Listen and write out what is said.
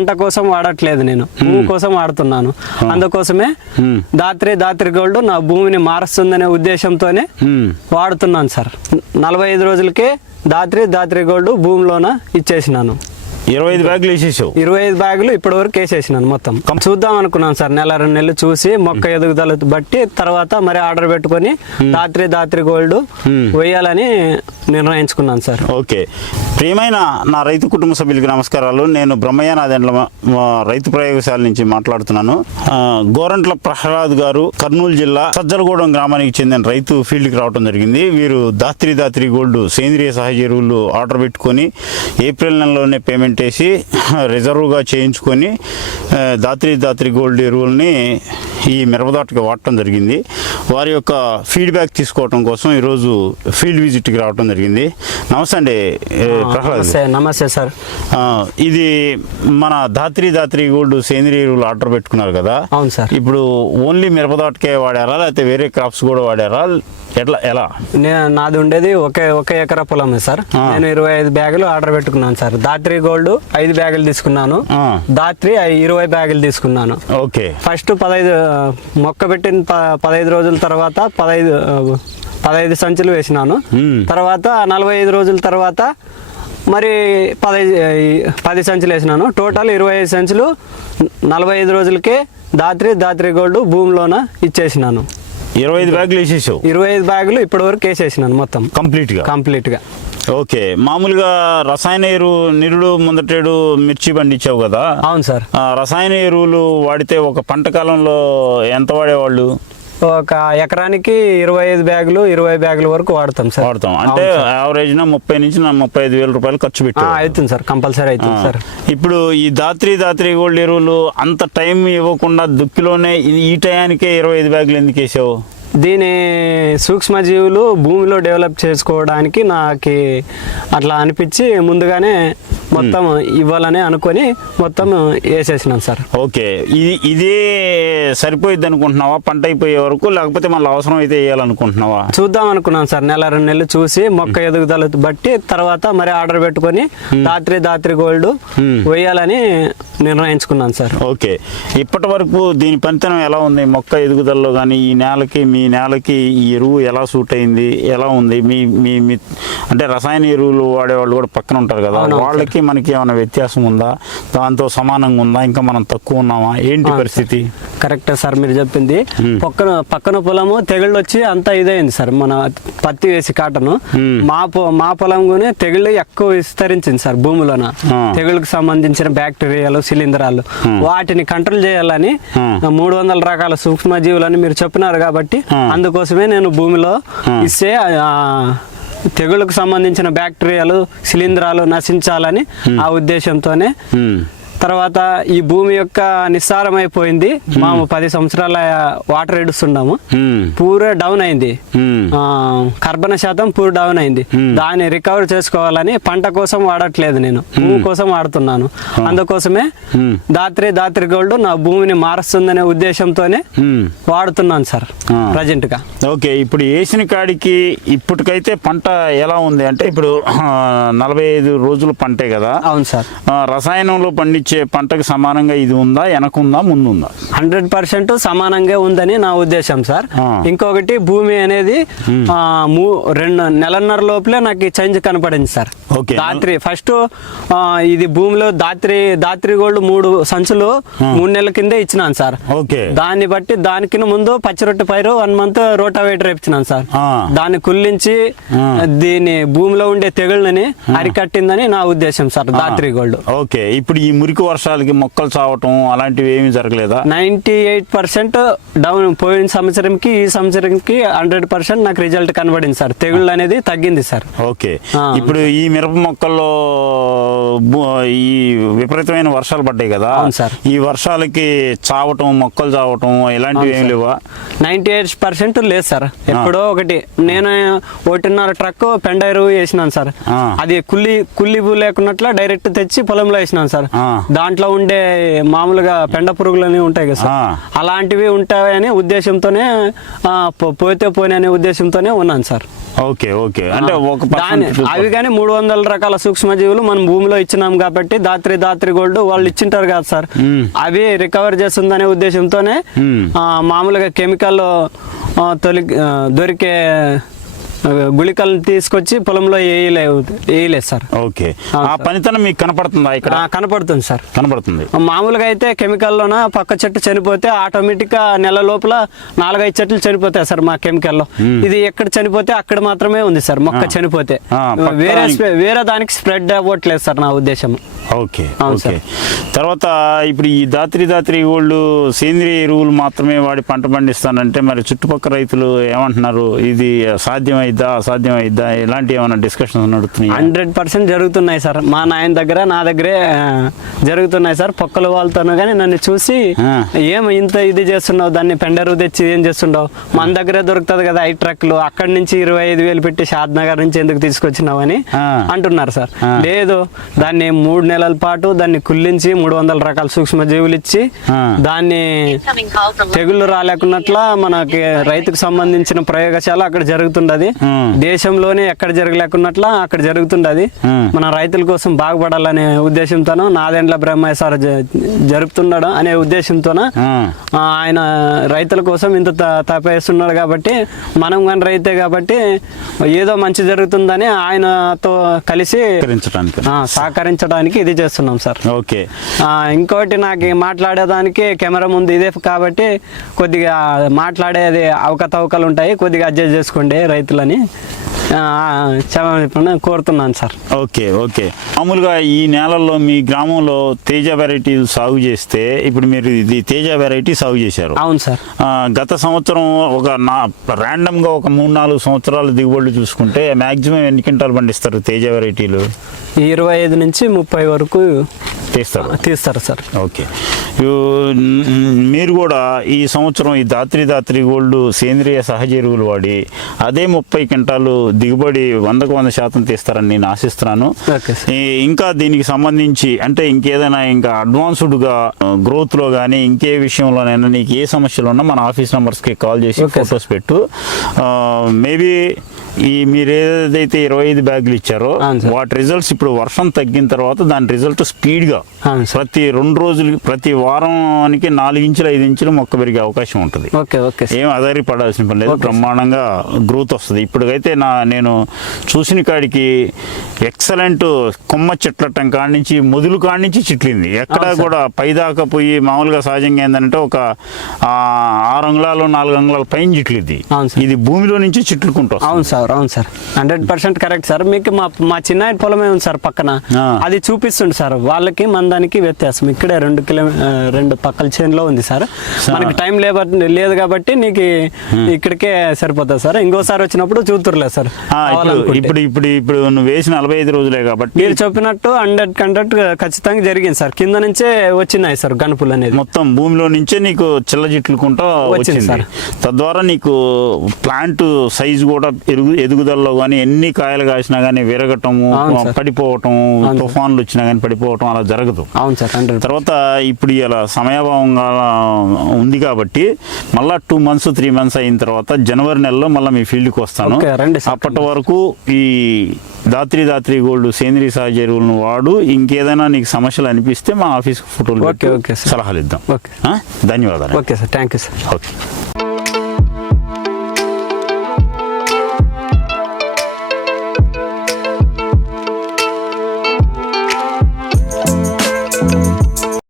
పంట కోసం వాడట్లేదు నేను. భూమి కోసం వాడుతున్నాను. అందుకోసమే దాత్రి దాత్రి గోల్డ్ నా భూమిని మారుస్తుందనే ఉద్దేశంతోనే. వాడుతున్నాను సార్. నలభై ఐదు రోజులకే దాత్రి దాత్రి గోల్డ్ భూమిలోన ఇచ్చేసినాను. ఇరవై ఐదు బ్యాగులు వేసేసావు. ఇరవై ఐదు బ్యాగులు ఇప్పటి వరకు వేసేసినాను మొత్తం. చూద్దాం అనుకున్నాను సార్ నెల రెండు నెలలు చూసి మొక్క ఎదుగుదల బట్టి తర్వాత మరి ఆర్డర్ పెట్టుకొని దాత్రి దాత్రి గోల్డ్ వేయాలని నిర్ణయించుకున్నాను సార్. ఓకే. ప్రియమైన నా రైతు కుటుంబ సభ్యులకి నమస్కారాలు. నేను బ్రహ్మయ్య నాదెండ్ల రైతు ప్రయోగశాల నుంచి మాట్లాడుతున్నాను. గోరంట్ల ప్రహ్లాద్ గారు కర్నూలు జిల్లా సజ్జలగూడెం గ్రామానికి చెందిన రైతు ఫీల్డ్కి రావడం జరిగింది. వీరు దాత్రి దాత్రి గోల్డ్ సేంద్రియ సహజ ఎరువులు ఆర్డర్ పెట్టుకొని ఏప్రిల్ నెలలోనే పేమెంట్ వేసి రిజర్వ్గా చేయించుకొని దాత్రి దాత్రి గోల్డ్ ఎరువుల్ని ఈ మిరపదాటకి వాడటం జరిగింది. వారి యొక్క ఫీడ్బ్యాక్ తీసుకోవడం కోసం ఈరోజు ఫీల్డ్ విజిట్కి రావడం జరిగింది. నమస్తే అండి ప్రహ్లాద్ నమస్తే సార్. ఇది మన ధాత్రి ధాత్రి గోల్డ్ సేంద్రియ ఎరువులు ఆర్డర్ పెట్టుకున్నారు కదా. అవును సార్. ఇప్పుడు ఓన్లీ మిరపదాటకే వాడారా లేకపోతే వేరే క్రాప్స్ కూడా వాడారా? ఎట్లా ఎలా? నేను నాది ఉండేది ఒకే ఒకే ఎకరా పొలమే సార్. నేను ఇరవై ఐదు బ్యాగులు ఆర్డర్ పెట్టుకున్నాను సార్. దాత్రి గోల్డ్ ఐదు బ్యాగులు తీసుకున్నాను. దాత్రి ఇరవై బ్యాగులు తీసుకున్నాను. ఓకే. ఫస్ట్ పదహైదు మొక్క పెట్టిన పదహైదు రోజుల తర్వాత పదహైదు పదహైదు సంచులు వేసినాను. తర్వాత నలభై ఐదు రోజుల తర్వాత మరి పదహైదు పది సంచులు వేసినాను. టోటల్ ఇరవై ఐదు సంచులు నలభై ఐదు రోజులకే దాత్రి దాత్రి గోల్డ్ భూమిలోన ఇచ్చేసినాను. ఇరవై ఐదు బ్యాగులు వేసేసావు. ఇరవై ఐదు బ్యాగులు ఇప్పటి వరకు వేసేసినాను మొత్తం. కంప్లీట్గా? కంప్లీట్గా. ఓకే. మామూలుగా రసాయన ఎరువు నిరుడు ముందటేడు మిర్చి పండించావు కదా? అవును సార్. రసాయన ఎరువులు వాడితే ఒక పంట కాలంలో ఎంత వాడేవాళ్ళు? ఒక ఎకరానికి ఇరవై ఐదు బ్యాగులు ఇరవై బ్యాగుల వరకు వాడతాం సార్. వాడతాం. అంటే యావరేజ్ నా ముప్పై నుంచి నా ముప్పై ఐదు వేల రూపాయలు ఖర్చు ఆ, పెట్టావు అవుతుంది సార్. కంపల్సరీ అవుతుంది సార్. ఇప్పుడు ఈ దాత్రి దాత్రి గోల్డ్ ఎరువులు అంత టైం ఇవ్వకుండా దుక్కిలోనే ఈ- ఈ టయానికే ఇరవై ఐదు బ్యాగులు ఎందుకు వేసావు? దీని సూక్ష్మజీవులు భూమిలో డెవలప్ చేసుకోవడానికి నాకు అట్లా అనిపించి ముందుగానే మొత్తం ఇవ్వాలని అనుకొని మొత్తం వేసేసినాను సార్. ఓకే. ఇది ఇదే సరిపోయిద్ది అనుకుంటున్నావా? పంట అయిపోయే వరకు లేకపోతే మళ్ళీ అవసరం అయితే వేయాలనుకుంటున్నావా? చూద్దాం అనుకున్నాను సార్. నెల రెండు నెలలు చూసి మొక్క ఎదుగుదల బట్టి తర్వాత మరి ఆర్డర్ పెట్టుకొని దాత్రి దాత్రి గోల్డ్ వేయాలని నిర్ణయించుకున్నాను సార్. ఓకే. ఇప్పటి వరకు దీని పనితనం ఎలా ఉంది? మొక్క ఎదుగుదలలో కానీ ఈ నేలకి మీ నేలకి ఈ ఎరువు ఎలా సూట్ అయింది? ఎలా ఉంది? మీ మీ మీ అంటే రసాయన ఎరువులు వాడేవాళ్ళు కూడా పక్కన ఉంటారు కదా. వాళ్ళకి మనకి ఏమైనా వ్యత్యాసం ఉందా? దాంతో సమానంగా ఉందా? ఇంకా మనం తక్కువ ఉన్నామా? ఏంటి పరిస్థితి? కరెక్టే సార్ మీరు చెప్పింది. పక్కన పక్కన పొలము తెగుళ్ళు వచ్చి అంతా ఇదైంది సార్. మన పత్తి వేసి కాటను. మా పొ మా పొలంలోనే తెగుళ్ళు ఎక్కువ విస్తరించింది సార్ భూమిలోన. తెగుళ్ళకి సంబంధించిన బ్యాక్టీరియాలు శిలీంధ్రాలు. వాటిని కంట్రోల్ చేయాలని. మూడు వందల రకాల సూక్ష్మజీవులని మీరు చెప్పినారు కాబట్టి. అందుకోసమే నేను భూమిలో ఇస్తే తెగుళ్ళకు సంబంధించిన బ్యాక్టీరియాలు శిలీంధ్రాలు నశించాలని ఆ ఉద్దేశంతోనే. తర్వాత ఈ భూమి యొక్క నిస్సారమైపోయింది. మేము పది సంవత్సరాల వాటర్ ఎడుస్తున్నాము ఉమ్. పూర డౌన్ అయింది. ఆ, కర్బన శాతం పూర్ డౌన్ అయింది. దాన్ని రికవర్ చేసుకోవాలని పంట కోసం వాడట్లేదు నేను. భూమి కోసం వాడుతున్నాను. అందుకోసమే దాత్రి దాత్రి గోల్డ్ నా భూమిని మారుస్తుందనే ఉద్దేశంతోనే. వాడుతున్నాను సార్ ఆ. ప్రజెంట్గా ఓకే ఇప్పుడు వేసిన కాడికి ఇప్పటికైతే పంట ఎలా ఉంది? అంటే ఇప్పుడు నలభై ఐదు రోజులు పంటే కదా? అవును సార్. రసాయనంలో పండించే పంటకు సమానంగా ఇది ఉందా వెనకుందా ముందుందా హండ్రెడ్ పర్సెంట్ సమానంగా ఉందని నా ఉద్దేశం సార్. ఇంకొకటి భూమి అనేది రెండు నెలన్నర లోపలే నాకు చేంజ్ కనపడింది సార్. ఓకే. దాత్రి ఫస్ట్ ఇది భూమిలో దాత్రి దాత్రి గోల్డ్ మూడు సంచులు మూడు నెలల కిందే ఇచ్చినాను సార్. ఓకే. దాన్ని బట్టి దానికి ముందు పచ్చిరొట్టె పైరు వన్ మంత్ రోటావేటర్ ఇచ్చినాను సార్. దాన్ని కుల్లించి. దీని భూమిలో ఉండే తెగుళ్ళని అరికట్టిందని నా ఉద్దేశం సార్ దాత్రి గోల్డ్. ఓకే. ఇప్పుడు ఈ మురికి వర్షాలకి మొక్కలు చావటం అలాంటివి ఏమీ జరగలేదా? Ninety eight percent down. పోయిన సంవత్సరంకి ఈ సంవత్సరంకి హండ్రెడ్ పర్సెంట్ నాకు రిజల్ట్ కనబడింది సార్. తెగుళ్ళు అనేది తగ్గింది సార్. ఓకే. ఇప్పుడు ఈ మిరప మొక్కల్లో ఈ విపరీతమైన వర్షాలు పడ్డాయి కదా. సార్. ఈ వర్షాలకి చావటం మొక్కలు చావటం ఇలాంటివి ఏం లేవా? నైంటీ ఎయిట్ పర్సెంట్ లేదు సార్. ఎప్పుడో ఒకటి నేను ఒకటిన్నర ట్రక్ పెండ ఎరువు వేసినాను సార్. అది కుల్లి కుల్లి లేకున్నట్ల డైరెక్ట్ తెచ్చి పొలంలో వేసినాను సార్. దాంట్లో ఉండే మామూలుగా పెండ పురుగులని ఉంటాయి కదా. అలాంటివి ఉంటాయని ఉద్దేశంతోనే పోతే పోనీ అనే ఉద్దేశంతోనే ఉన్నాను సార్. Okay okay. అంటే ఒక అవి కానీ మూడు వందల రకాల సూక్ష్మజీవులు మనం భూమిలో ఇచ్చినాం కాబట్టి దాత్రి దాత్రి గోల్డ్ వాళ్ళు ఇచ్చింటారు కదా సార్. అవి రికవర్ చేస్తుందనే ఉద్దేశంతోనే మామూలుగా కెమికల్ తొలి దొరికే గుళికలను తీసుకొచ్చి పొలంలో వేయలే వేయలేదు సార్. ఓకే. ఆ. పనితనం మీకు కనపడుతుందా ఇక్కడ? కనపడుతుంది సార్. కనపడుతుంది. మామూలుగా అయితే కెమికల్లోన పక్క చెట్టు చనిపోతే ఆటోమేటిక్గా నెల లోపల నాలుగైదు చెట్లు చనిపోతాయి సార్ మా కెమికల్లో. ఇది ఎక్కడ చనిపోతే అక్కడ మాత్రమే ఉంది సార్ మొక్క చనిపోతే. వేరే వేరే దానికి స్ప్రెడ్ అవ్వట్లేదు సార్ నా ఉద్దేశం. Okay okay. తర్వాత ఇప్పుడు ఈ దాత్రి దాత్రి గోల్డ్ సేంద్రియ ఎరువులు మాత్రమే వాడి పంట పండిస్తానంటే మరి చుట్టుపక్కల రైతులు ఏమంటున్నారు? ఇది సాధ్యమైద్దా అసాధ్యమైద్దా ఇలాంటి ఏమైనా డిస్కషన్స్ నడుస్తున్నాయి హండ్రెడ్ పర్సెంట్ జరుగుతున్నాయి సార్ మా నాయన దగ్గర నా దగ్గరే జరుగుతున్నాయి సార్ పక్కల వాళ్ళతోనూ కానీ నన్ను చూసి. ఏం ఇంత ఇది చేస్తున్నావు దాన్ని పెండరు తెచ్చి ఏం చేస్తుండవు మన దగ్గరే దొరుకుతుంది కదా ఐ ట్రక్లు అక్కడి నుంచి ఇరవై ఐదు వేలు పెట్టి షాద్ నగర్ నుంచి ఎందుకు తీసుకొచ్చినావు అని. అంటున్నారు సార్. లేదు దాన్ని మూడు నెలల పాటు దాన్ని కుల్లించి మూడు వందల రకాల సూక్ష్మజీవులు ఇచ్చి. దాన్ని తెగుళ్ళు రాలేకున్నట్ల మనకి రైతుకు సంబంధించిన ప్రయోగశాల అక్కడ జరుగుతుండది. దేశంలోనే ఎక్కడ జరగలేకున్నట్ల అక్కడ జరుగుతుండది. మన రైతుల కోసం బాగుపడాలనే ఉద్దేశంతోనూ నాదెండ్ల బ్రహ్మయ్య సార్ జరుపుతున్నాడు అనే ఉద్దేశంతోన ఆయన రైతుల కోసం ఇంత తపేస్తున్నాడు కాబట్టి మనం కానీ రైతే కాబట్టి ఏదో మంచి జరుగుతుందని ఆయనతో కలిసి సహకరించడానికి. ఇది చేస్తున్నాం సార్. ఓకే. ఇంకోటి నాకు మాట్లాడేదానికి కెమెరా ముందు ఇదే కాబట్టి కొద్దిగా మాట్లాడేది అవకతవకలు ఉంటాయి కొద్దిగా అడ్జస్ట్ చేసుకోండి రైతులని. ఆ, క్షమాపణ కోరుతున్నాను సార్. Okay okay. మామూలుగా ఈ నేలల్లో మీ గ్రామంలో తేజ వెరైటీ సాగు చేస్తే ఇప్పుడు మీరు ఇది తేజ వెరైటీ సాగు చేశారు. అవును సార్. గత సంవత్సరం ఒక నా ర్యాండమ్గా ఒక మూడు నాలుగు సంవత్సరాలు దిగుబడులు చూసుకుంటే మ్యాక్సిమం ఎన్ని క్వింటాలు పండిస్తారు తేజ వెరైటీలు ఇరవై ఐదు నుంచి ముప్పై వరకు తీస్తారు. తీస్తారు సార్. ఓకే. మీరు కూడా ఈ సంవత్సరం ఈ దాత్రి దాత్రి గోల్డ్ సేంద్రియ సహజ ఎరువులు వాడి అదే ముప్పై క్వింటాలు దిగుబడి వందకు వంద శాతం తీస్తారని నేను ఆశిస్తున్నాను. ఇంకా దీనికి సంబంధించి అంటే ఇంకేదైనా ఇంకా అడ్వాన్స్డ్గా గ్రోత్లో కానీ ఇంకే విషయంలోనైనా నీకు ఏ సమస్యలు ఉన్నా మన ఆఫీస్ నెంబర్స్కి కాల్ చేసి ఫొటోస్ పెట్టు. మేబీ ఈ మీరు ఏదైతే ఇరవై ఐదు బ్యాగులు ఇచ్చారో. వాటి రిజల్ట్స్ ఇప్పుడు వర్షం తగ్గిన తర్వాత దాని రిజల్ట్ స్పీడ్గా అవును సార్ ప్రతి రెండు రోజులకి ప్రతి వారానికి నాలుగు ఇంచులు ఐదు ఇంచులు మొక్క పెరిగే అవకాశం ఉంటుంది ఓకే ఓకే సార్ ఏం అదారి పడాల్సిన పని లేదు. బ్రహ్మాండంగా గ్రోత్ వస్తుంది ఇప్పటికైతే నా నేను చూసిన కాడికి ఎక్సలెంట్ కొమ్మ చెట్లటం కాడి నుంచి మొదలు కాడి నుంచి చిట్లింది ఎక్కడ. కూడా పైదాకా పోయి మామూలుగా సహజంగా ఏంటంటే ఒక ఆరు అంగుళాలు నాలుగు అంగుళాల పైన సార్. ఇది భూమిలో నుంచి చిట్లుకుంటూ. అవును సార్ అవును sir. Hundred percent correct sir. మీకు మా మా చిన్న పొలమే ఉంది సార్ పక్కన. అది చూపిస్తుంది సార్. వాళ్ళకి మన దానికి వ్యత్యాసం. ఇక్కడే రెండు కిలో ఆ, రెండు పక్కల చేనులో ఉంది సార్. మనకి టైం లేబర్ లేదు కాబట్టి నీకు ఇక్కడికే సరిపోతుంది సార్. ఇంకోసారి వచ్చినప్పుడు చూతురులే సార్. ఇప్పుడు. ఇప్పుడు ఇప్పుడు నువ్వు వేసిన నలభై ఐదు రోజులే కాబట్టి మీరు చెప్పినట్టు హండ్రెడ్ కండ్రెడ్ ఖచ్చితంగా జరిగింది సార్. కింద నుంచే వచ్చినాయి సార్ గనుపులు అనేది. మొత్తం భూమిలో నుంచే నీకు చిల్ల జిట్లుకుంటా వచ్చింది సార్. తద్వారా నీకు ప్లాంట్ సైజు కూడా ఎదుగుదలలో కానీ ఎన్ని కాయలు కాసినా కానీ విరగటము. పడిపోవటం. తుఫాన్లు వచ్చినా కానీ పడిపోవటం అలా జరగదు అవును సార్ తర్వాత ఇప్పుడు ఇలా సమయాభావంగా ఉంది కాబట్టి మళ్ళా టూ మంత్స్ త్రీ మంత్స్ అయిన తర్వాత జనవరి నెలలో మళ్ళీ మీ ఫీల్డ్కి వస్తాను. అప్పటి వరకు ఈ దాత్రి దాత్రి గోల్డ్ సేంద్రియ సహజ ఎరువులను వాడు ఇంకేదైనా నీకు సమస్యలు అనిపిస్తే మా ఆఫీస్ ఫోటోలు. సలహాలు ఇద్దాం? ధన్యవాదాలు okay sir thank you sir okay